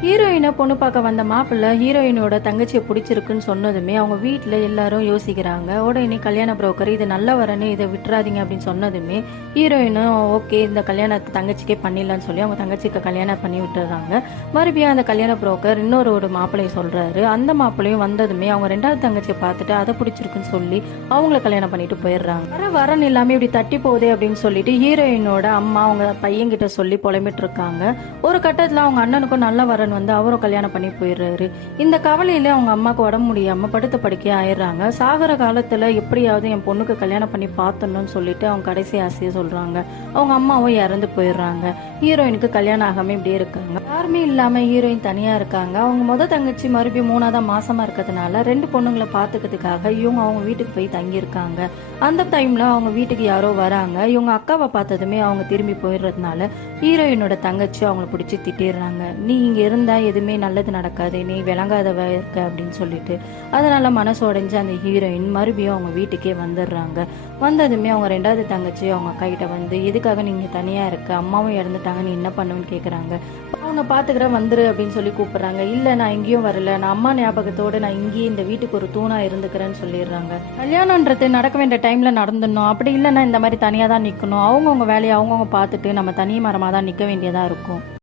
ஹீரோயினை பொண்ணு பார்க்க வந்த மாப்பிள்ளை ஹீரோயினோட தங்கச்சியை பிடிச்சிருக்குன்னு சொன்னதுமே அவங்க வீட்டில் எல்லாரும் யோசிக்கிறாங்க. உடனே கல்யாண புரோக்கர் இது நல்ல வரன்னு இதை விட்டுறாதீங்க அப்படின்னு சொன்னதுமே ஹீரோயினும் ஓகே இந்த கல்யாணத்தை தங்கச்சிக்கே பண்ணிடலான்னு சொல்லி அவங்க தங்கச்சிக்கு கல்யாணம் பண்ணி விட்டுறாங்க. மறுபடியும் அந்த கல்யாண புரோக்கர் இன்னொரு மாப்பிள்ளையை சொல்றாரு. அந்த மாப்பிள்ளையும் வந்ததுமே அவங்க ரெண்டாவது தங்கச்சியை பார்த்துட்டு அதை பிடிச்சிருக்குன்னு சொல்லி அவங்கள கல்யாணம் பண்ணிட்டு போயிடுறாங்க. வரன் எல்லாமே இப்படி தட்டி போகுதே அப்படின்னு சொல்லிட்டு ஹீரோயினோட அம்மா அவங்க பையன்கிட்ட சொல்லி புலம்பிட்டு இருக்காங்க. ஒரு கட்டத்தில் அவங்க அண்ணனுக்கும் நல்ல வரன் வந்து அவரும் கல்யாணம் பண்ணி போயிடுறாரு. இந்த கவலையில அவங்க அம்மாவுக்கு உடம்பு முடியாம படுத்த படுக்கையே ஆயிடுறாங்க. சாகர காலத்துல எப்படியாவது என் பொண்ணுக்கு கல்யாணம் பண்ணி பார்த்தணும்னு சொல்லிட்டு அவங்க கடைசி ஆசையை சொல்றாங்க. அவங்க அம்மாவும் இறந்து போயிடுறாங்க. ஹீரோயினுக்கு கல்யாணம் ஆகாம இப்படியே இருக்காங்க. யாருமே இல்லாம ஹீரோயின் தனியா இருக்காங்க. அவங்க தங்கச்சி மறுபடியும் 3ஆவது மாசமா இருக்கிறதுனால 2 பொண்ணுங்களை பாத்துக்கிறதுக்காக இவங்க அவங்க வீட்டுக்கு போய் தங்கி இருக்காங்க. அந்த டைம்ல அவங்க வீட்டுக்கு யாரோ வராங்க. இவங்க அக்காவை பார்த்ததுமே அவங்க திரும்பி போயிடுறதுனால ஹீரோயினோட தங்கச்சி அவங்களை பிடிச்சி திட்டிடுறாங்க. நீ இங்க இருந்தா எதுவுமே நல்லது நடக்காது, நீ விளங்காதவ இருக்க அப்படின்னு சொல்லிட்டு அதனால மனசு உடைஞ்சு அந்த ஹீரோயின் மறுபடியும் அவங்க வீட்டுக்கே வந்துடுறாங்க. வந்ததுமே அவங்க ரெண்டாவது தங்கச்சி அவங்க அக்கா கிட்ட வந்து எதுக்காக நீங்க தனியா இருக்க, அம்மாவும் இறந்துட்டாங்க, நீ என்ன பண்ணுன்னு கேக்குறாங்க. அவங்க பாத்துக்கிற வந்துரு அப்படின்னு சொல்லி கூப்பிடுறாங்க. இல்ல நான் எங்கேயும் வரல, நான் அம்மா ஞாபகத்தோடு நான் இங்கேயே இந்த வீட்டுக்கு ஒரு தூணா இருந்துக்கிறேன்னு சொல்லிடுறாங்க. கல்யாணம்ன்றது நடக்க வேண்டிய டைம்ல நடந்துடணும், அப்படி இல்லைன்னா இந்த மாதிரி தனியா தான் நிக்கணும். அவங்கவுங்க வேலையை அவங்கவுங்க பார்த்துட்டு நம்ம தனி மரமா தான் நிக்க வேண்டியதா இருக்கும்.